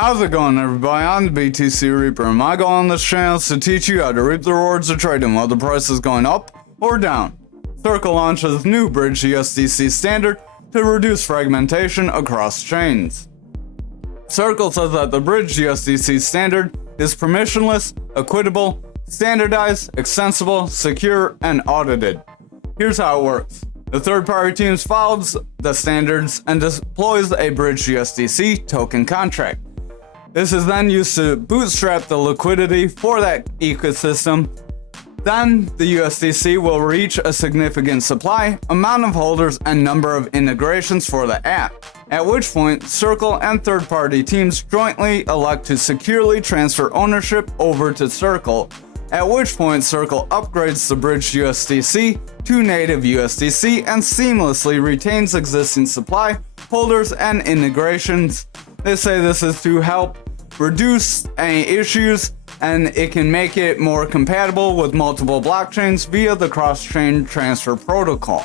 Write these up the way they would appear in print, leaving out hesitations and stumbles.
How's it going, everybody? I'm the BTC Reaper, and my goal on this channel is to teach you how to reap the rewards of trading while the price is going up or down. Circle launches new bridge USDC standard to reduce fragmentation across chains. Circle says that the bridge USDC standard is permissionless, equitable, standardized, extensible, secure, and audited. Here's how it works. The third-party team follows the standards and deploys a bridge USDC token contract. This is then used to bootstrap the liquidity for that ecosystem. Then the USDC will reach a significant supply, amount of holders, and number of integrations for the app, at which point Circle and third-party teams jointly elect to securely transfer ownership over to Circle, at which point Circle upgrades the bridge USDC to native USDC and seamlessly retains existing supply, holders, and integrations. They say this is to help reduce any issues, and it can make it more compatible with multiple blockchains via the cross-chain transfer protocol.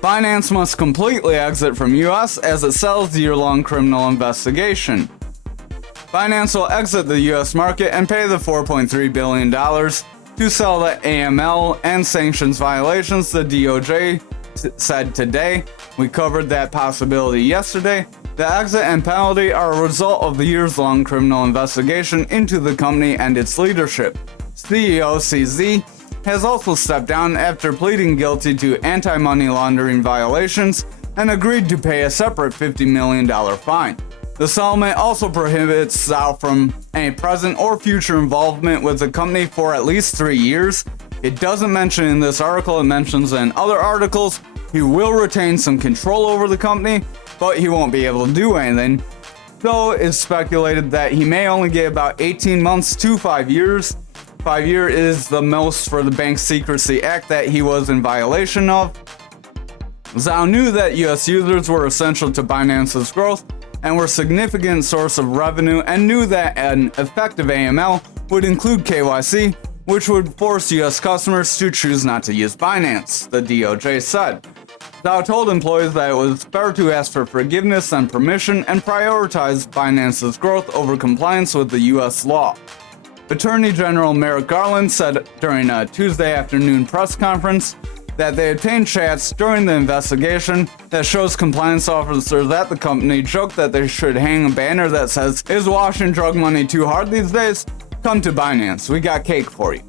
Binance must completely exit from US as it sells the year-long criminal investigation. Binance will exit the US market and pay the $4.3 billion to sell the AML and sanctions violations, the DOJ said today. We covered that possibility yesterday. The exit and penalty are a result of the years-long criminal investigation into the company and its leadership. CEO CZ has also stepped down after pleading guilty to anti-money laundering violations and agreed to pay a separate $50 million fine. The settlement also prohibits Zhao from any present or future involvement with the company for at least 3 years. It doesn't mention in this article, it mentions in other articles, he will retain some control over the company, but he won't be able to do anything. Though it's speculated that he may only get about 18 months to 5 years. 5 years is the most for the Bank Secrecy Act that he was in violation of. Zhao knew that US users were essential to Binance's growth and were a significant source of revenue, and knew that an effective AML would include KYC, which would force US customers to choose not to use Binance, the DOJ said. Zhao told employees that it was better to ask for forgiveness and permission and prioritize Binance's growth over compliance with the US law. Attorney General Merrick Garland said during a Tuesday afternoon press conference that they obtained chats during the investigation that shows compliance officers at the company joked that they should hang a banner that says, "Is washing drug money too hard these days? Come to Binance, we got cake for you."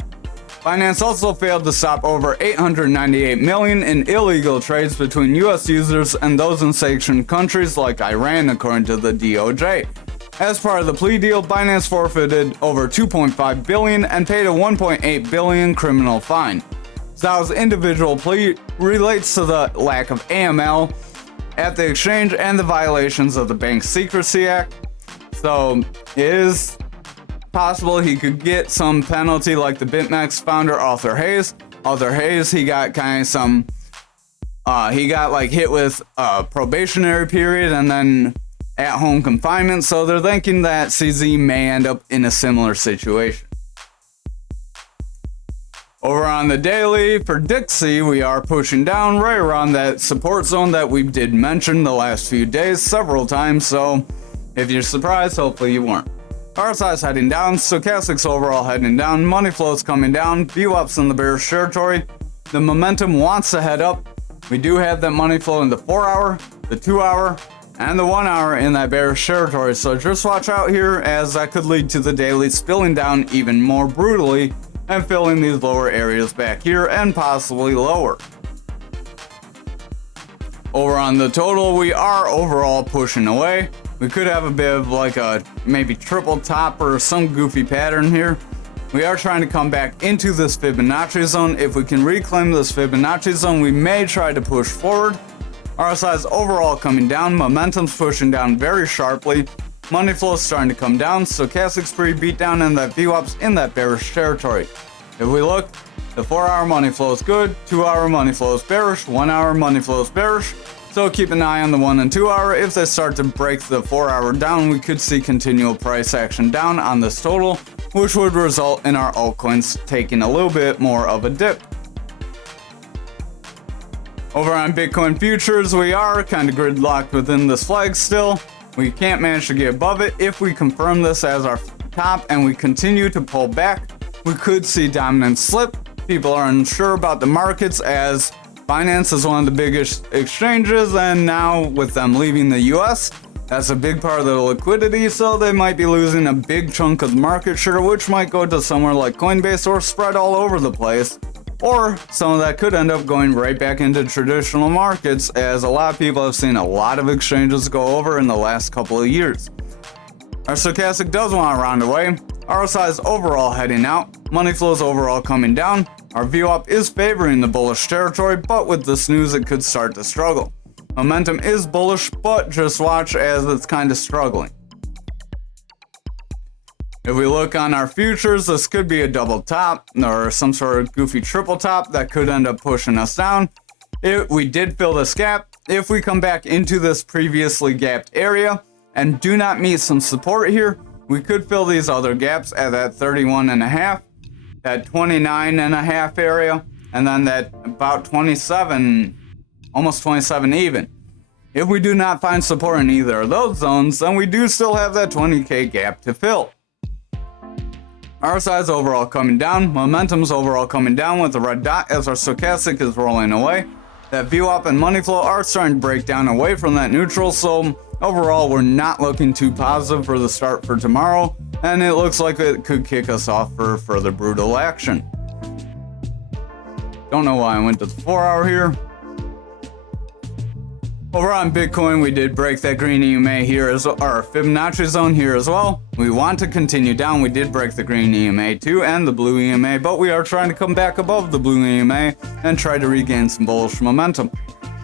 Binance also failed to stop over $898 million in illegal trades between US users and those in sanctioned countries like Iran, according to the DOJ. As part of the plea deal, Binance forfeited over $2.5 billion and paid a $1.8 billion criminal fine. Zhao's individual plea relates to the lack of AML at the exchange and the violations of the Bank Secrecy Act. So it is possible he could get some penalty like the BitMEX founder Arthur Hayes. Arthur Hayes, he got kind of some, he got like hit with a probationary period and then at-home confinement. So they're thinking that CZ may end up in a similar situation. Over on the daily, for Dixie, we are pushing down right around that support zone that we did mention the last few days several times, so if you're surprised, hopefully you weren't. RSI's heading down, Stochastics overall heading down, money flows coming down, VWAPs in the bearish territory. The momentum wants to head up. We do have that money flow in the 4-hour, the 2-hour, and the 1-hour in that bearish territory, so just watch out here as that could lead to the daily spilling down even more brutally and filling these lower areas back here and possibly lower. Over on the total, we are overall pushing away. We could have a bit of like a maybe triple top or some goofy pattern here. We are trying to come back into this Fibonacci zone. If we can reclaim this Fibonacci zone, we may try to push forward. RSI is overall coming down. Momentum's pushing down very sharply. Money flow is starting to come down. Stochastics pretty beat down, and that VWAP's in that bearish territory. If we look, the 4-hour money flow is good, 2-hour money flow is bearish, 1-hour money flow is bearish. So keep an eye on the 1 and 2-hour. If they start to break the 4-hour down, we could see continual price action down on this total, which would result in our altcoins taking a little bit more of a dip. Over on Bitcoin futures, we are kind of gridlocked within this flag still. We can't manage to get above it. If we confirm this as our top and we continue to pull back, we could see dominance slip. People are unsure about the markets as Binance is one of the biggest exchanges, and now with them leaving the US, that's a big part of their liquidity, so they might be losing a big chunk of the market share, which might go to somewhere like Coinbase or spread all over the place. Or some of that could end up going right back into traditional markets, as a lot of people have seen a lot of exchanges go over in the last couple of years. Our stochastic does want to round away. RSI is overall heading out. Money flows overall coming down. Our VWAP is favoring the bullish territory, but with this news it could start to struggle. Momentum is bullish, but just watch as it's kind of struggling. If we look on our futures, this could be a double top or some sort of goofy triple top that could end up pushing us down. If we did fill this gap, if we come back into this previously gapped area and do not meet some support here, we could fill these other gaps at that 31.5, that 29.5 area, and then that about 27, almost 27 even. If we do not find support in either of those zones, then we do still have that 20k gap to fill. RSI is overall coming down, momentum's overall coming down with the red dot as our stochastic is rolling away. That VWAP and money flow are starting to break down away from that neutral, so overall we're not looking too positive for the start for tomorrow, and it looks like it could kick us off for further brutal action. Don't know why I went to the 4-hour here. Over on Bitcoin, we did break that green EMA here as well, our Fibonacci zone here as well. We want to continue down. We did break the green EMA too and the blue EMA, but we are trying to come back above the blue EMA and try to regain some bullish momentum.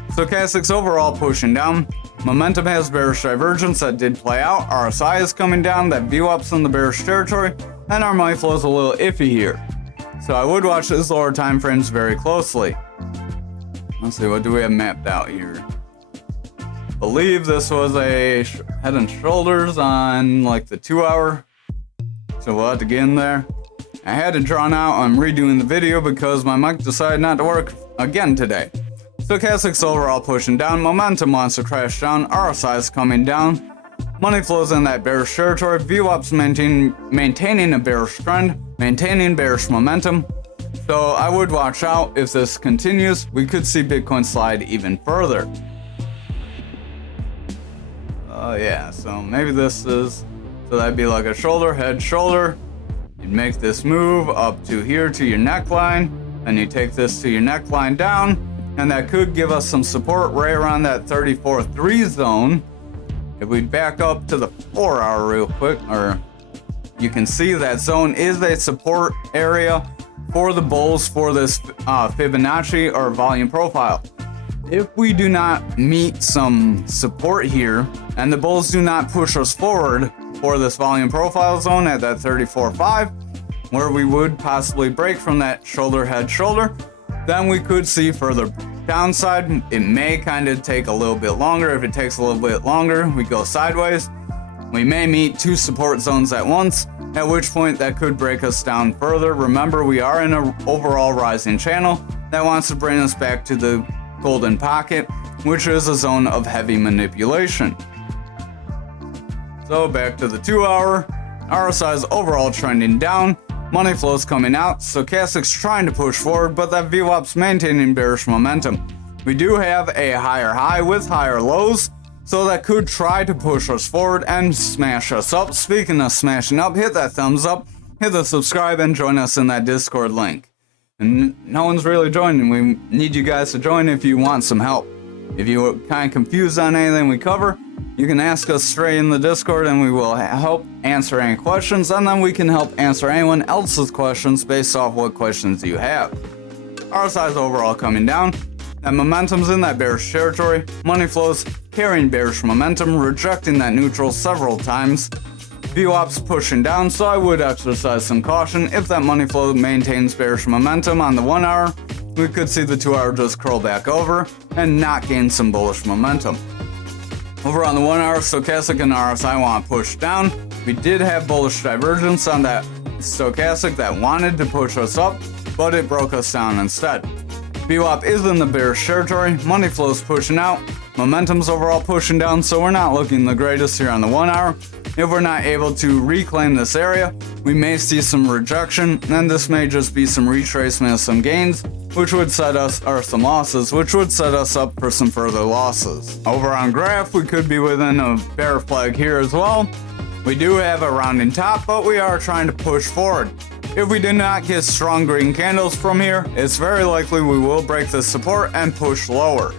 Stochastic's overall pushing down. Momentum has bearish divergence that did play out. RSI is coming down. That VWAP's in the bearish territory, and our money flow is a little iffy here. So I would watch these lower time frames very closely. Let's see, what do we have mapped out here? Believe this was a head and shoulders on like the 2-hour, so we'll have to get in there. I had it drawn out. I'm redoing the video because my mic decided not to work again today. Stochastic's overall pushing down. Momentum wants to crash down. RSI is coming down. Money flows in that bearish territory. VWAP's maintaining a bearish trend, maintaining bearish momentum. So I would watch out. If this continues, we could see Bitcoin slide even further. Yeah, so maybe this is, so that'd be like a shoulder, head, shoulder. You'd make this move up to here to your neckline, then you take this to your neckline down, and that could give us some support right around that 34.3 zone. If we back up to the 4-hour real quick, or you can see that zone is a support area for the bulls for this Fibonacci or volume profile. If we do not meet some support here and the bulls do not push us forward for this volume profile zone at that 34.5, where we would possibly break from that shoulder, head, shoulder, then we could see further downside. It may kind of take a little bit longer. If it takes a little bit longer, we go sideways. We may meet two support zones at once, at which point that could break us down further. Remember, we are in an overall rising channel that wants to bring us back to the golden pocket, which is a zone of heavy manipulation. So back to the 2-hour, RSI is overall trending down, money flows coming out, stochastic's trying to push forward, but that VWAP's maintaining bearish momentum. We do have a higher high with higher lows, so that could try to push us forward and smash us up. Speaking of smashing up, hit that thumbs up, hit the subscribe, and join us in that Discord link. And no one's really joining. We need you guys to join if you want some help. If you're kind of confused on anything we cover, you can ask us straight in the Discord and we will help answer any questions, and then we can help answer anyone else's questions based off what questions you have. RSI is overall coming down. That momentum's in that bearish territory. Money flows carrying bearish momentum, rejecting that neutral several times. VWAP's pushing down, so I would exercise some caution. If that money flow maintains bearish momentum on the 1-hour, we could see the 2-hour just curl back over and not gain some bullish momentum. Over on the 1-hour, stochastic and RSI want to push down. We did have bullish divergence on that stochastic that wanted to push us up, but it broke us down instead. VWAP is in the bearish territory, money flows pushing out. Momentum's overall pushing down, so we're not looking the greatest here on the 1 hour. If we're not able to reclaim this area, we may see some rejection, and this may just be some retracement of some gains, which would set us, or some losses, which would set us up for some further losses. Over on graph, we could be within a bear flag here as well. We do have a rounding top, but we are trying to push forward. If we do not get strong green candles from here, it's very likely we will break this support and push lower.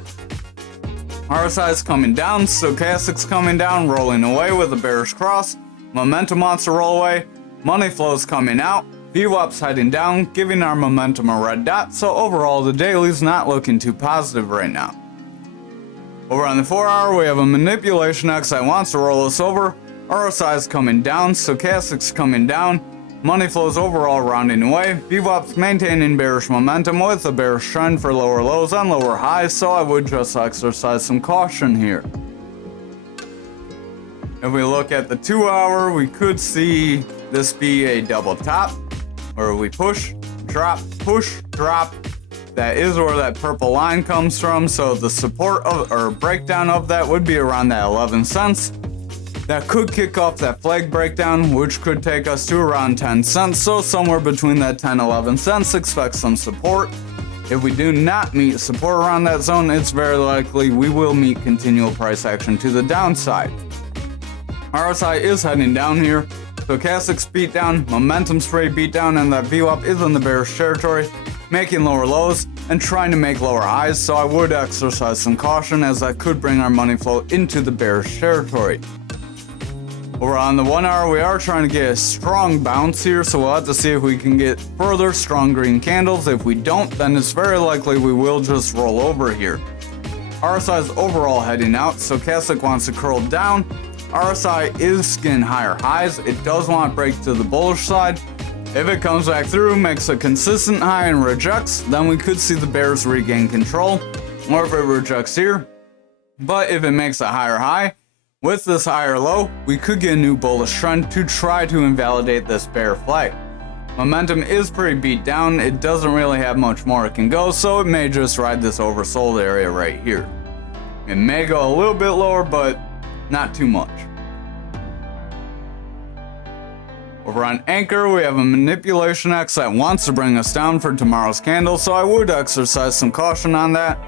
RSI is coming down, stochastic's coming down, rolling away with a bearish cross. Momentum wants to roll away, money flow's coming out, VWAP's heading down, giving our momentum a red dot, so overall the daily's not looking too positive right now. Over on the 4 hour, we have a manipulation X that wants to roll us over. RSI is coming down, stochastic's coming down, money flows overall rounding away, VWAP's maintaining bearish momentum with a bearish trend for lower lows and lower highs, so I would just exercise some caution here. If we look at the 2 hour, we could see this be a double top, where we push, drop, that is where that purple line comes from, so the support of, or breakdown of that would be around that 11 cents. That could kick off that flag breakdown, which could take us to around 10 cents, so somewhere between that 10-11 cents, expect some support. If we do not meet support around that zone, it's very likely we will meet continual price action to the downside. RSI is heading down here, stochastic's beat down, momentum spray beat down, and that VWAP is in the bearish territory, making lower lows and trying to make lower highs, so I would exercise some caution as that could bring our money flow into the bearish territory. Over on the 1 hour, we are trying to get a strong bounce here, so we'll have to see if we can get further strong green candles. If we don't, then it's very likely we will just roll over here. RSI is overall heading out, stochastic wants to curl down. RSI is getting higher highs. It does want to break to the bullish side. If it comes back through, makes a consistent high and rejects, then we could see the bears regain control, or if it rejects here. But if it makes a higher high, with this higher low, we could get a new bullish trend to try to invalidate this bear flag. Momentum is pretty beat down, it doesn't really have much more it can go, so it may just ride this oversold area right here. It may go a little bit lower, but not too much. Over on Anchor, we have a manipulation X that wants to bring us down for tomorrow's candle, so I would exercise some caution on that.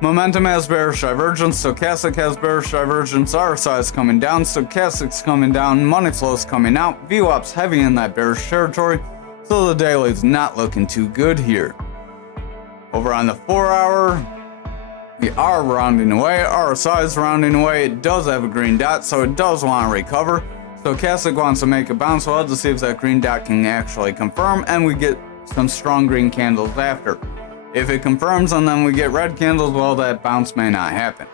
Momentum has bearish divergence, stochastic has bearish divergence, RSI is coming down, stochastic's coming down, money flow's coming out, VWAP's heavy in that bearish territory, so the daily's not looking too good here. Over on the 4 hour, we are rounding away, RSI is rounding away, it does have a green dot, so it does want to recover. Stochastic wants to make a bounce, so I'll have to see if that green dot can actually confirm, and we get some strong green candles after. If it confirms and then we get red candles, well, that bounce may not happen.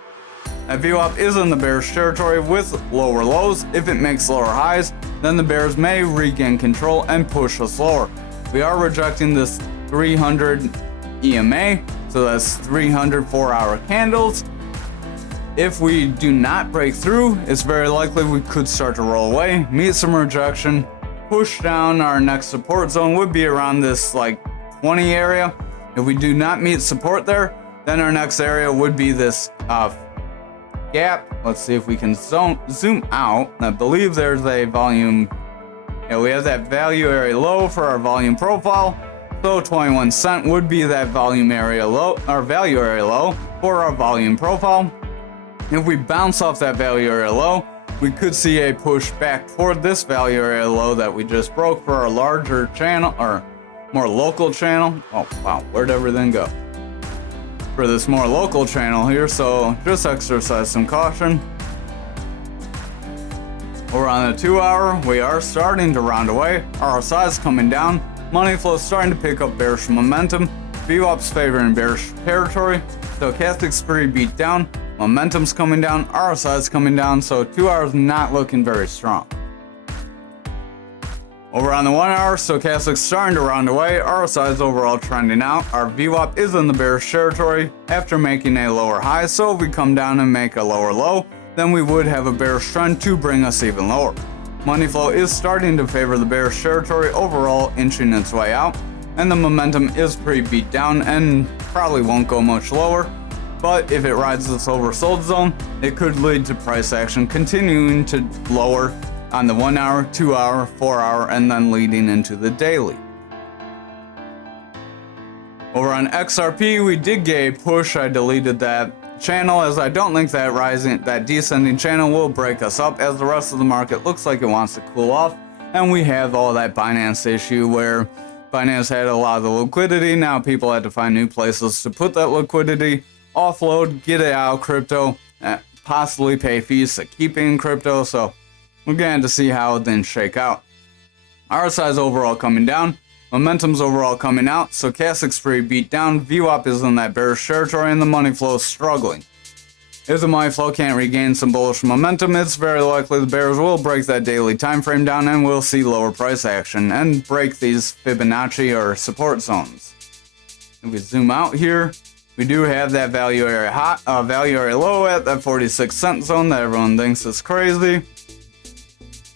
That VWAP is in the bearish territory with lower lows. If it makes lower highs, then the bears may regain control and push us lower. We are rejecting this 300 EMA, so that's 300 4-hour candles. If we do not break through, it's very likely we could start to roll away, meet some rejection, push down. Our next support zone would be around this like 20 area. If we do not meet support there, then our next area would be this gap. Let's see if we can zoom out. I believe there's a volume. Yeah, we have that value area low for our volume profile. So 21 cent would be that volume area low, our value area low for our volume profile. If we bounce off that value area low, we could see a push back toward this value area low that we just broke for our larger channel, or more local channel. Oh wow, where'd everything go? For this more local channel here, so just exercise some caution. Over on the 2 hour, we are starting to round away. RSI is coming down, money flow is starting to pick up bearish momentum, VWAP's favoring bearish territory, stochastic's pretty beat down, momentum's coming down, RSI is coming down, so 2 hours not looking very strong. Over on the 1 hour, stochastic's starting to round away, RSI is overall trending out, our VWAP is in the bearish territory after making a lower high, so if we come down and make a lower low, then we would have a bearish trend to bring us even lower. Money flow is starting to favor the bearish territory, overall inching its way out, and the momentum is pretty beat down and probably won't go much lower. but if it rides this oversold zone, it could lead to price action continuing to lower on the 1 hour, 2 hour, 4 hour, and then leading into the daily. Over on XRP, we did get a push. I deleted that channel as I don't think that descending channel will break us up, as the rest of the market looks like it wants to cool off, and we have all that Binance issue where Binance had a lot of the liquidity. Now people had to find new places to put that liquidity, offload, get it out of crypto, possibly pay fees to keep it in crypto. So we're going to see how things shake out. RSI is overall coming down. Momentum's overall coming out. Stochastic's pretty beat down. VWAP is in that bearish territory, and the money flow is struggling. If the money flow can't regain some bullish momentum, it's very likely the bears will break that daily time frame down, and we'll see lower price action and break these Fibonacci or support zones. If we zoom out here, we do have that value area low at that 46-cent zone that everyone thinks is crazy,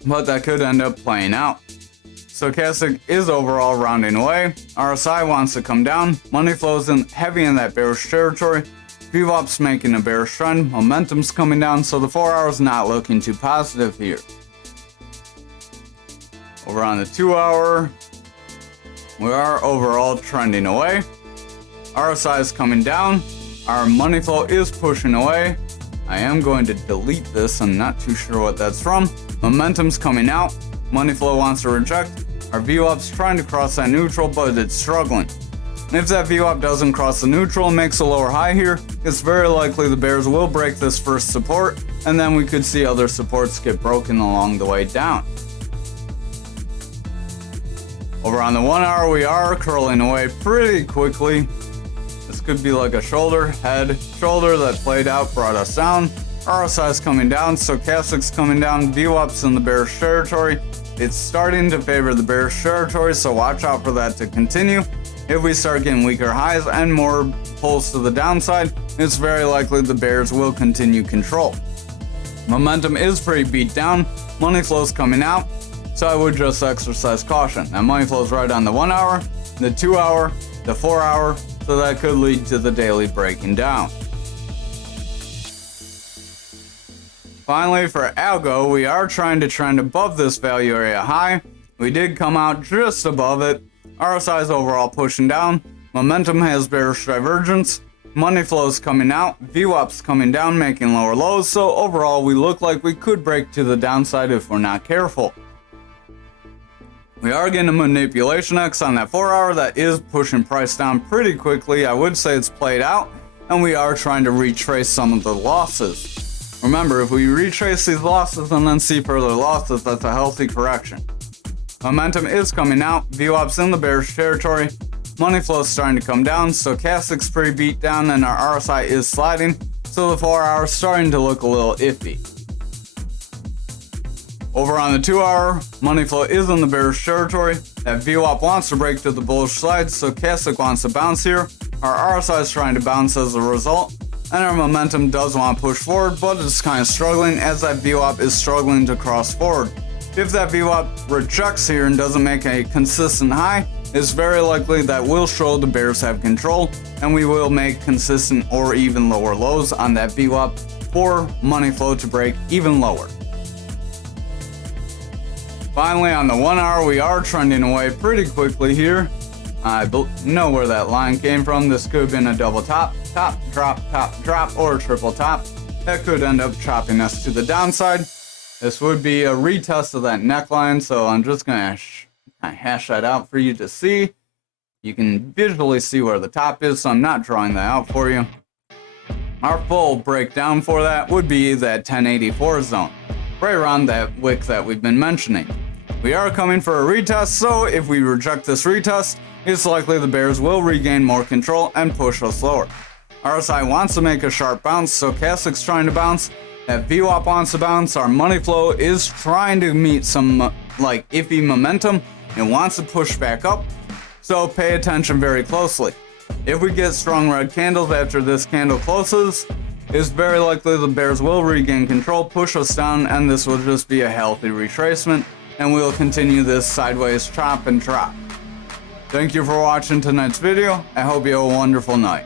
but that could end up playing out. Stochastic is overall rounding away. RSI wants to come down. Money flows in heavy in that bearish territory. VWAP's making a bearish trend. Momentum's coming down, so the 4 hours not looking too positive here. Over on the 2 hour, we are overall trending away. RSI is coming down. Our money flow is pushing away. I am going to delete this. I'm not too sure what that's from. Momentum's coming out. Money flow wants to reject. Our VWAP's trying to cross that neutral, but it's struggling. If that VWAP doesn't cross the neutral and makes a lower high here, it's very likely the bears will break this first support, and then we could see other supports get broken along the way down. Over on the 1 hour, we are curling away pretty quickly. This could be like a shoulder, head, shoulder that played out, brought us down. RSI is coming down, Stochastic's coming down, VWAP's in the bearish territory. It's starting to favor the bearish territory, so watch out for that to continue. If we start getting weaker highs and more pulls to the downside, it's very likely the bears will continue control. Momentum is pretty beat down. Money flow's coming out, so I would just exercise caution. Now money flow's right on the 1 hour, the 2 hour, the 4 hour, so that could lead to the daily breaking down. Finally, for Algo, we are trying to trend above this value area high. We did come out just above it. RSI is overall pushing down. Momentum has bearish divergence. Money flow is coming out. VWAP's coming down, making lower lows. So overall, we look like we could break to the downside if we're not careful. We are getting a manipulation X on that 4 hour that is pushing price down pretty quickly. I would say it's played out, and we are trying to retrace some of the losses. Remember, if we retrace these losses and then see further losses, that's a healthy correction. Momentum is coming out. VWAP's in the bearish territory. Money flow is starting to come down. Stochastic's pretty beat down, and our RSI is sliding, so the 4 hour is starting to look a little iffy. Over on the 2 hour, money flow is in the bearish territory. That VWAP wants to break to the bullish side. Stochastic wants to bounce here. Our RSI is trying to bounce as a result. And our momentum does want to push forward, but it's kind of struggling as that VWAP is struggling to cross forward. If that VWAP rejects here and doesn't make a consistent high, it's very likely that will show the bears have control, and we will make consistent or even lower lows on that VWAP for money flow to break even lower. Finally, on the 1 hour, we are trending away pretty quickly here. I know where that line came from. This could have been a double top, drop, or a triple top. That could end up chopping us to the downside. This would be a retest of that neckline, so I'm just going to hash that out for you to see. You can visually see where the top is, so I'm not drawing that out for you. Our full breakdown for that would be that 1084 zone, right around that wick that we've been mentioning. We are coming for a retest, so if we reject this retest, it's likely the bears will regain more control and push us lower. RSI wants to make a sharp bounce, Stochastic's trying to bounce, that VWAP wants to bounce, our money flow is trying to meet some iffy momentum and wants to push back up, so pay attention very closely. If we get strong red candles after this candle closes, it's very likely the bears will regain control, push us down, and this will just be a healthy retracement, and we'll continue this sideways chop and drop. Thank you for watching tonight's video. I hope you have a wonderful night.